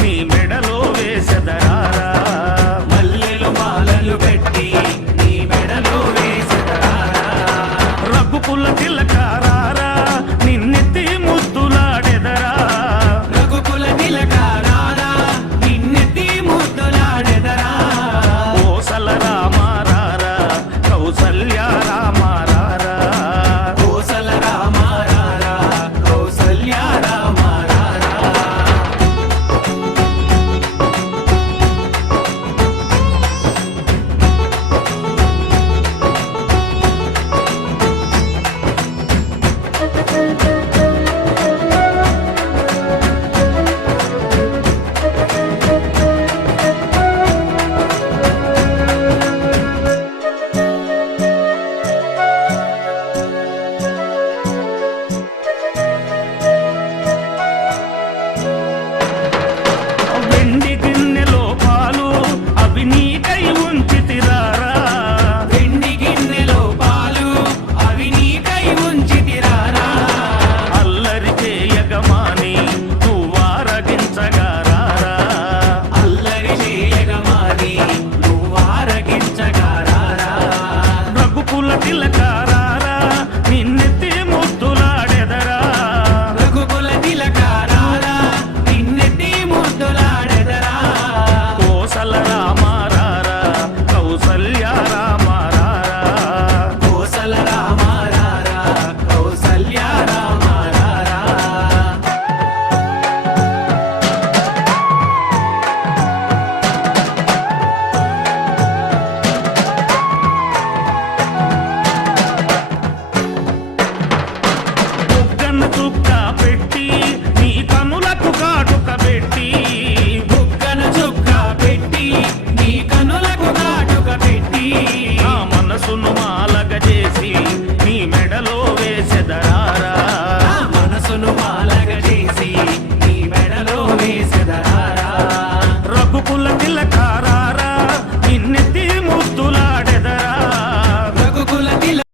నీ మెడలో వేసెదరారా మల్లెలు మాలలు పెట్టి నీ మెడలో వేసెదరారా రఘుకుల తిలకారారా నిన్నెత్తి ముద్దులాడెదరా రఘుకుల తిలకారారా నిన్నెత్తి ముద్దులాడెదరా కోసల రామారారా కౌసల్య రామారారా కోసల రామారారా కౌసల్య రామారారా వెండి గిన్నెలో పాలు అవి నీకై ఉంచితిరారా వెండి గిన్నెలో పాలు అవి నీకై ఉంచితిరారా అల్లరి చేయగమాని నువ్వారగించగారారా అల్లరి చేయగమాని నువ్వారగించగారారా రఘుకుల తిలకారారా నిన్నెత్తి ముద్దులాడెదరా రఘుకుల తిలకారారా నిన్నెత్తి ముద్దులాడెదరా కోసల రామారారా కౌసల్య రామారారా కోసల రామారారా కౌసల్య రామారారా బుగ్గన చుక్క పెట్టి నీ కనులకు కాటుక పెట్టి బుగ్గన చుక్క పెట్టి నీ కనులకు కాటుక పెట్టి నా మనసును మాలగ చేసి నీ మెడలో వేసెదరారా నా మనసును మాలగ చేసి నీ మెడలో వేసెదరారా రఘుకుల తిలకారా